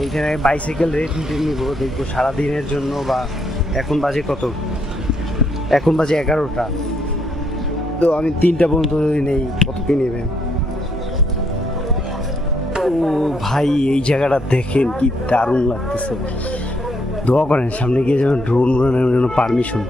ওইখানে bicycle rate নিব, দেখবো সারাদিনের জন্য। বা এখন বাজে কত, এখন বাজে 11টা, তো আমি 3টা পর্যন্ত যদি নেই কত কি নেবেন। ও ভাই, এই জায়গাটা দেখেন কি দারুণ লাগতেছে। দোয়া করেন সামনে গিয়ে যেন ড্রোন উড়ানোর জন্য পারমিশন।